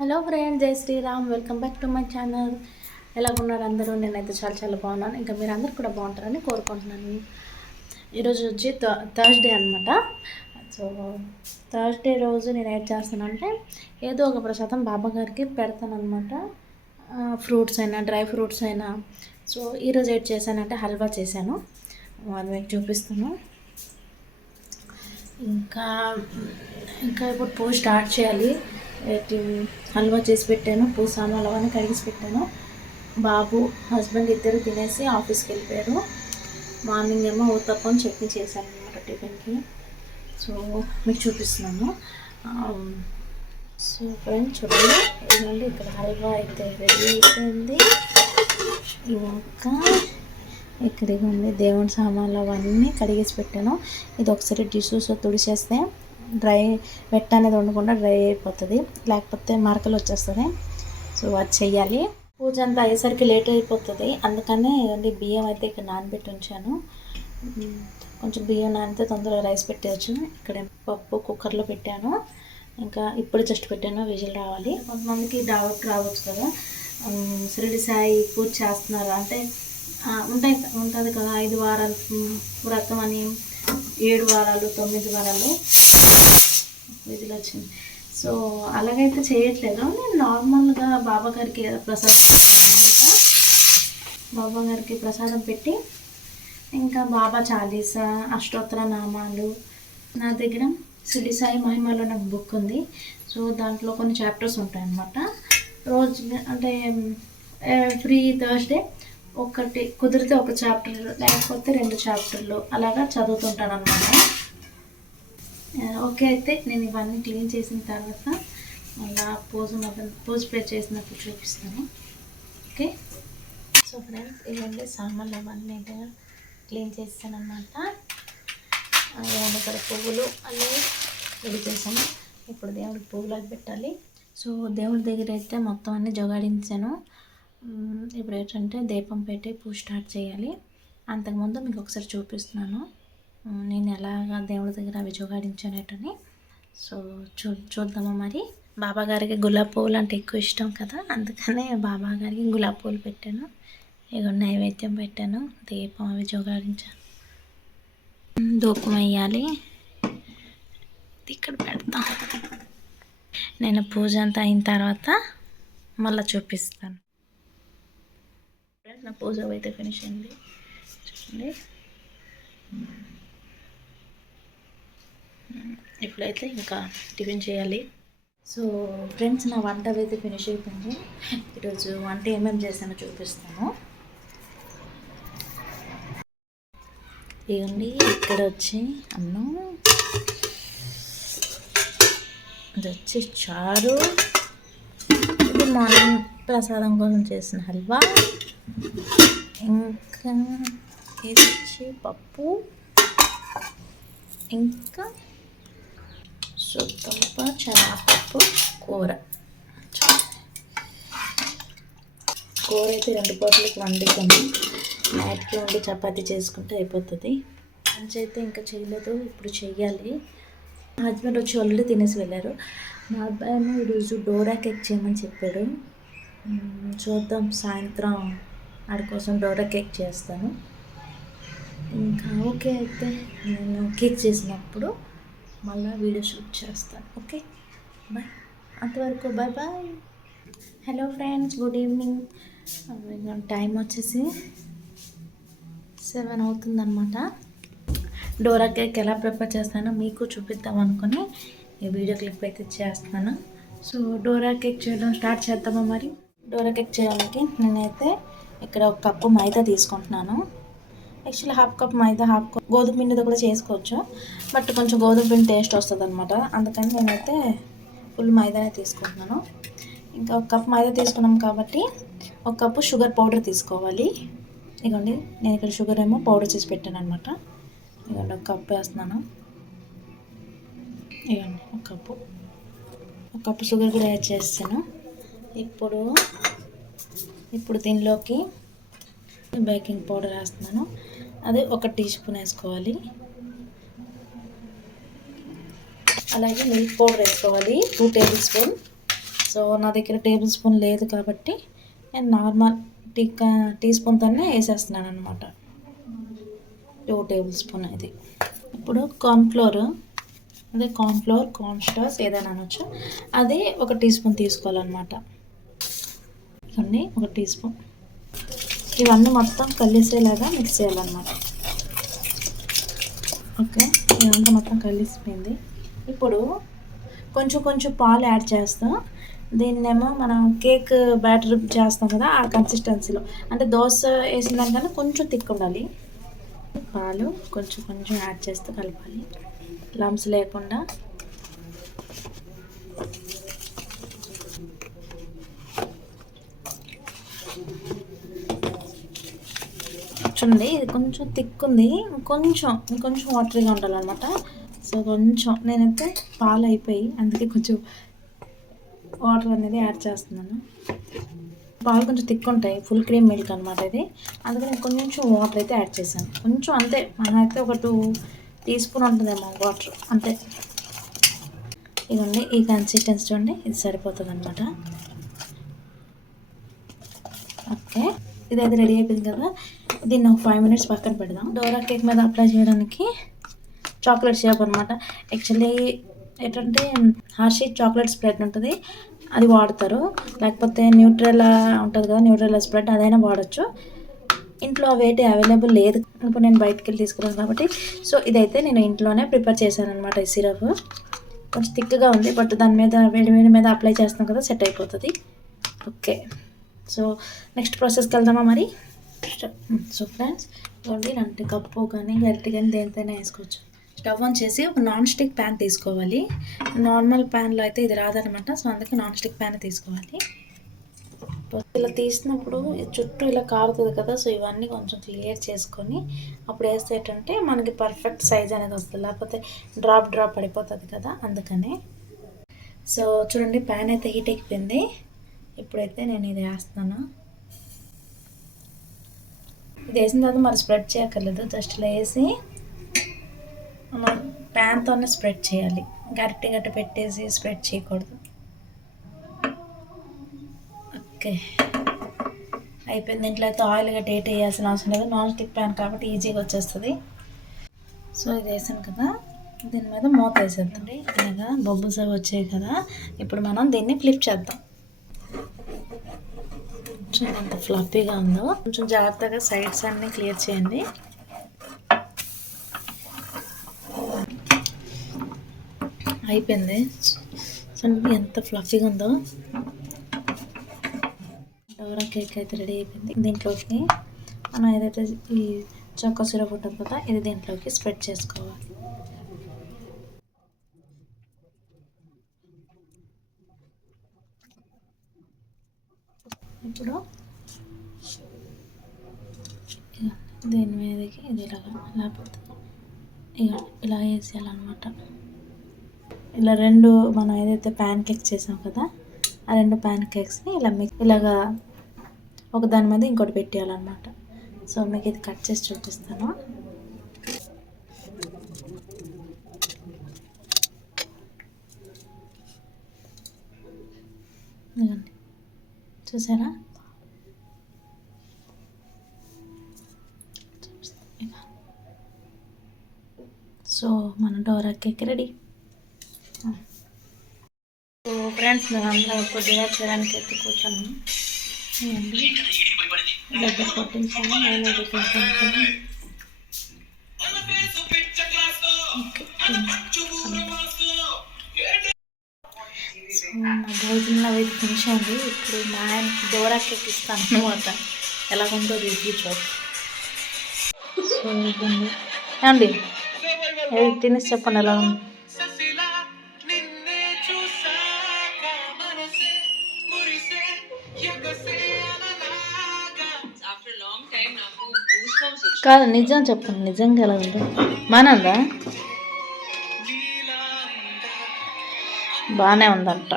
Hello friends, Jai Shriram. Welcome back to my channel. ఎలా ఉన్నారు అందరూ? నేనైతే చాలా బాగున్నాను. ఇంకా మీరు అందరూ కూడా బాగుంటారని కోరుకుంటున్నాను. ఈరోజు వచ్చి థర్స్డే అనమాట. సో థర్స్డే రోజు నేను ఏం చేస్తానంటే ఏదో ఒక ప్రసాదం బాబా గారికి పెడతాను అనమాట. ఫ్రూట్స్ అయినా డ్రై ఫ్రూట్స్ అయినా. సో ఈరోజు ఏం చేశానంటే హల్వా చేశాను. అది మీకు చూపిస్తాను. ఇంకా ఇంకా ఇప్పుడు పూజ స్టార్ట్ చేయాలి. హల్వా చేసి పెట్టాను, పూజ సామాన్లు అవన్నీ కడిగేసి పెట్టాను. బాబు హస్బెండ్ ఇద్దరు తినేసి ఆఫీస్కి వెళ్ళిపోయారు. మార్నింగ్ ఏమో ఊతప్పం చట్నీ చేశాను అనమాట టిఫిన్కి. సో మీకు చూపిస్తున్నాను. సో ఫ్రెండ్స్ చూడండి, ఇదిగోండి ఇక్కడ హల్వా అయితే రెడీ అయిపోయింది. ఇంకా ఇక్కడ ఇవ్వండి దేవుని సామాన్లు అవన్నీ కడిగేసి పెట్టాను. ఇది ఒకసారి డిషెస్ తుడిచేస్తే డ్రై వెట్ అనేది ఉండకుండా డ్రై అయిపోతుంది, లేకపోతే మరకలు వచ్చేస్తుంది. సో అది చెయ్యాలి. పూజ అంతా అయ్యేసరికి లేట్ అయిపోతుంది. అందుకనే ఇవ్వండి బియ్యం అయితే ఇక్కడ నానబెట్టి ఉంచాను. కొంచెం బియ్యం నానితే తొందరగా రైస్ పెట్టవచ్చు. ఇక్కడ పప్పు కుక్కర్లో పెట్టాను. ఇంకా ఇప్పుడు జస్ట్ పెట్టాను, విజిల్ రావాలి. కొంతమందికి డౌట్ రావచ్చు కదా, షిరిడి సాయి పూజ చేస్తున్నారు అంటే ఉంటుంది కదా, 5 వారాలు వ్రతం అని, 7 వారాలు 9 వారాలు విజిల్ వచ్చింది. సో అలాగైతే చేయట్లేదు. నేను నార్మల్గా బాబా గారికి ప్రసాదం బాబా గారికి ప్రసాదం పెట్టి ఇంకా బాబా చాలీసా అష్టోత్తర నామాలు. నా దగ్గర షిరిడి సాయి మహిమలో నాకు బుక్ ఉంది. సో దాంట్లో కొన్ని చాప్టర్స్ ఉంటాయన్నమాట. రోజు అంటే ఎవ్రీ థర్స్డే ఒకటి కుదిరితే ఒక చాప్టర్, లేకపోతే 2 చాప్టర్లు అలాగా చదువుతుంటాను అనమాట. ఓకే, అయితే నేను ఇవన్నీ క్లీన్ చేసిన తర్వాత మళ్ళీ పూజ ప్రేర్ చేసినప్పుడు చూపిస్తాను. ఓకే. సో ఫ్రెండ్స్, ఇవన్నీ సామాన్లు అవన్నీ క్లీన్ చేస్తాను అనమాట. ఇక్కడ పువ్వులు అన్నీ రెడీ చేశాను. ఇప్పుడు దేవుడికి పువ్వులు అది పెట్టాలి. సో దేవుడి దగ్గర అయితే మొత్తం అన్నీ జోగాడించాను. ఇప్పుడు ఏంటంటే దీపం పెట్టి పూజ స్టార్ట్ చేయాలి. అంతకుముందు మీకు ఒకసారి చూపిస్తున్నాను నేను ఎలాగా దేవుడి దగ్గర అవి జోగాడించానేటని. సో చూద్దామా మరి. బాబా గారికి గులాబీ పువ్వులు అంటే ఎక్కువ ఇష్టం కదా, అందుకనే బాబా గారికి గులాబీ పువ్వులు పెట్టాను. ఇక నైవేద్యం పెట్టాను, దీపం అవి జోగాడించాను. ధూపం వేయాలి, ఇక్కడ పెడతాం. నేను పూజ అంతా అయిన తర్వాత మళ్ళీ చూపిస్తాను. నా పూజ అయితే ఫినిష్ అయింది చూడండి. ఇప్పుడైతే ఇంకా టిఫిన్ చేయాలి. సో ఫ్రెండ్స్, నా వంట అయితే ఫినిష్ అయిపోయింది. ఈరోజు వంట ఏమేమి చేశానో చూపిస్తాను. ఇవ్వండి, ఇక్కడ వచ్చి అన్నం, ఇది వచ్చి చారు, ఇది మార్నింగ్ ప్రసాదం కోసం చేసిన హల్వా, ఇంకా ఇది వచ్చి పప్పు, ఇంకా సుత్తప శనగపప్పు కూర. అయితే 2 పూటలకు వండుకొని నైట్కి వండి చపాతీ చేసుకుంటే అయిపోతుంది. లంచ్ అయితే ఇంకా చేయలేదు, ఇప్పుడు చెయ్యాలి. మా హస్బెండ్ వచ్చి ఆల్రెడీ తినేసి వెళ్ళారు. మా అబ్బాయిని ఈరోజు డోరా కేక్ చేయమని చెప్పాడు. చూద్దాం, సాయంత్రం వాడి కోసం డోరా కేక్ చేస్తాను. ఇంకా ఓకే, అయితే నేను కేక్ చేసినప్పుడు మళ్ళీ వీడియో షూట్ చేస్తాను. Okay, bye. అంతవరకు bye bye. Hello friends, good evening. Time వచ్చేసి 7 అవుతుందన్నమాట. డోరా కేక్ ఎలా ప్రిపేర్ చేస్తానో మీకు చూపిద్దాం అనుకుని ఈ వీడియో క్లిప్ అయితే చేస్తున్నాను. సో డోరా కేక్ చేయడం స్టార్ట్ చేద్దామా మరి. డోరా కేక్ చేయడానికి నేనైతే ఇక్కడ 1 కప్పు మైదా తీసుకుంటున్నాను. యాక్చువల్లీ 1/2 కప్ మైదా, 1/2 కప్ గోధుమ పిండితో కూడా చేసుకోవచ్చు, బట్ కొంచెం గోధుమ పిండి టేస్ట్ వస్తుంది అనమాట. అందుకని నేనైతే ఫుల్ మైదానే తీసుకుంటున్నాను. ఇంకా 1 కప్ మైదా తీసుకున్నాం కాబట్టి 1 కప్పు షుగర్ పౌడర్ తీసుకోవాలి. ఇదిగోండి, నేను ఇక్కడ షుగర్ ఏమో పౌడర్ చేసి పెట్టాను అనమాట. ఇదిగోండి 1 కప్ వేస్తున్నాను. ఇదిగోండి 1 కప్పు షుగర్ కూడా యాడ్ చేస్తాను. ఇప్పుడు దీనిలోకి బేకింగ్ పౌడర్ వేస్తున్నాను. అది 1 టీ స్పూన్ వేసుకోవాలి. అలాగే మిల్క్ పౌడర్ వేసుకోవాలి 2 టేబుల్ స్పూన్. సో నా దగ్గర టేబుల్ స్పూన్ లేదు కాబట్టి నేను నార్మల్ టీ స్పూన్తోనే వేసేస్తున్నాను అనమాట. 2 టేబుల్ స్పూన్ ఇది. ఇప్పుడు కార్న్ఫ్లోర్, అదే కార్న్ స్టార్చ్ ఏదైనా అనొచ్చు, అది 1 టీ స్పూన్ తీసుకోవాలన్నమాట. ఇవన్నీ 1 టీ స్పూన్. ఇవన్నీ మొత్తం కలిసేలాగా మిక్స్ చేయాలన్నమాట. ఓకే, ఇదంతా మొత్తం కలిసిపోయింది. ఇప్పుడు కొంచెం పాలు యాడ్ చేస్తాం. దీన్నేమో మనం కేక్ బ్యాటర్ చేస్తాం కదా, ఆ కన్సిస్టెన్సీలో, అంటే దోశ వేసిన దానికన్నా కొంచెం థిక్ ఉండాలి. పాలు కొంచెం యాడ్ చేస్తూ కలపాలి, లమ్స్ లేకుండా. చూడండి, ఇది కొంచెం థిక్ ఉంది, కొంచెం వాటరీగా ఉండాలన్నమాట. సో కొంచెం నేనైతే పాలు అయిపోయి అందుకే కొంచెం వాటర్ అనేది యాడ్ చేస్తున్నాను. పాలు కొంచెం థిక్ ఉంటాయి, ఫుల్ క్రీమ్ మిల్క్ అనమాట ఇది. అందుకని నేను కొంచెం వాటర్ అయితే యాడ్ చేశాను, కొంచెం అంతే. మనం అయితే ఒక 2 టీ స్పూన్ ఉంటుందేమో వాటర్, అంతే. ఇదండి ఈ కన్సిస్టెన్సీ చూడండి, ఇది సరిపోతుంది అనమాట. ఓకే, ఇదైతే రెడీ అయిపోయింది కదా. దీన్ని ఒక 5 మినిట్స్ పక్కన పెడదాం. డోరా కేక్ మీద అప్లై చేయడానికి చాక్లెట్ షేప్ అనమాట. యాక్చువల్లీ ఏంటంటే హర్షీ చాక్లెట్ స్ప్రెడ్ ఉంటుంది, అది వాడతారు. లేకపోతే న్యూట్రెలా ఉంటుంది కదా, న్యూట్రెలా స్ప్రెడ్ అదైనా వాడచ్చు. ఇంట్లో వేటి అవైలబుల్ లేదు, ఇప్పుడు నేను బయటకు వెళ్ళి తీసుకున్నాను కాబట్టి. సో ఇదైతే నేను ఇంట్లోనే ప్రిపేర్ చేశాను అనమాట. ఈ సిరప్ కొంచెం థిక్గా ఉంది, బట్ దాని మీద వేడి మీద అప్లై చేస్తాం కదా, సెట్ అయిపోతుంది. ఓకే, సో నెక్స్ట్ ప్రాసెస్కి వెళ్దామా మరి. సో ఫ్రెండ్స్, ఓన్లీ ఇలాంటి కప్పు కానీ గరిటె కానీ దేనితోనే వేసుకోవచ్చు. స్టవ్ ఆన్ చేసి ఒక నాన్ స్టిక్ ప్యాన్ తీసుకోవాలి. నార్మల్ ప్యాన్లో అయితే ఇది రాదనమాట, సో అందుకే నాన్ స్టిక్ ప్యాన్ తీసుకోవాలి. ఇలా తీసినప్పుడు చుట్టూ ఇలా కారుతుంది కదా, సో ఇవన్నీ కొంచెం క్లియర్ చేసుకొని అప్పుడు వేస్తే ఏంటంటే మనకి పర్ఫెక్ట్ సైజ్ అనేది వస్తుంది, లేకపోతే డ్రాప్ పడిపోతుంది కదా, అందుకనే. సో చూడండి, ప్యాన్ అయితే హీట్ ఎక్కిపోయింది. ఇప్పుడైతే నేను ఇది వేస్తాను. ఇది వేసిన తర్వాత మరి స్ప్రెడ్ చేయక్కర్లేదు, జస్ట్ ఇలా వేసి మనం ప్యాన్తోనే స్ప్రెడ్ చేయాలి, గట్టి పెట్టేసి స్ప్రెడ్ చేయకూడదు. ఓకే, అయిపోయింది. దీంట్లో అయితే ఆయిల్ గట్టి ఏటి వేయాల్సిన అవసరం లేదు, నాన్ స్టిక్ ప్యాన్ కాబట్టి ఈజీగా వచ్చేస్తుంది. సో ఇది వేసాను కదా, దీని మీద మూత వేసేద్దాం. ఇలాగా బబుల్స్ అవి వచ్చాయి కదా, ఇప్పుడు మనం దీన్ని ఫ్లిప్ చేద్దాం. చూడండి ఎంత ఫ్లఫీగా ఉందో. కొంచెం జాగ్రత్తగా సైడ్స్ అన్నీ క్లియర్ చేయండి. అయిపోయింది, చూడండి ఎంత ఫ్లఫీగా ఉందో. డోరా కేక్ అయితే రెడీ అయిపోయింది. దీంట్లోకి మనం ఏదైతే ఈ చొక్క సిరప్ ఉంటుంది కదా, ఇది దీంట్లోకి స్ప్రెడ్ చేసుకోవాలి. ఇప్పుడు దీని మీదకి ఇది ఇలాగా, లేకపోతే ఇలా వేసేయాలన్నమాట. ఇలా 2 మనం ఏదైతే ప్యాన్ కేక్స్ చేసాం కదా, ఆ 2 ప్యాన్ కేక్స్ని ఇలాగా ఒక దాని మీద ఇంకోటి పెట్టేయాలన్నమాట. సో మీకు ఇది కట్ చేసి చూపిస్తాను. చూసారా, సో మన Dora cake ready. So friends, మేము అందరం ఇప్పుడు డిన్నర్ చేయడానికి అయితే కూర్చొని దగ్గర కొట్టించాను. నేను నా భోజనం అవి ఫినిష్ అయింది. ఇప్పుడు మా ఆయన డోరా కేక్ ఇస్తాను అనమాట, ఎలాగుందో రివ్యూ చూడండి. సో ఇదండి ఏమండి, తినేసి చెప్పండి ఎలా ఉంది. కాదు, నిజం చెప్పండి, నిజంగా ఎలా ఉంది? బాగుందా? బాగానే ఉందంట.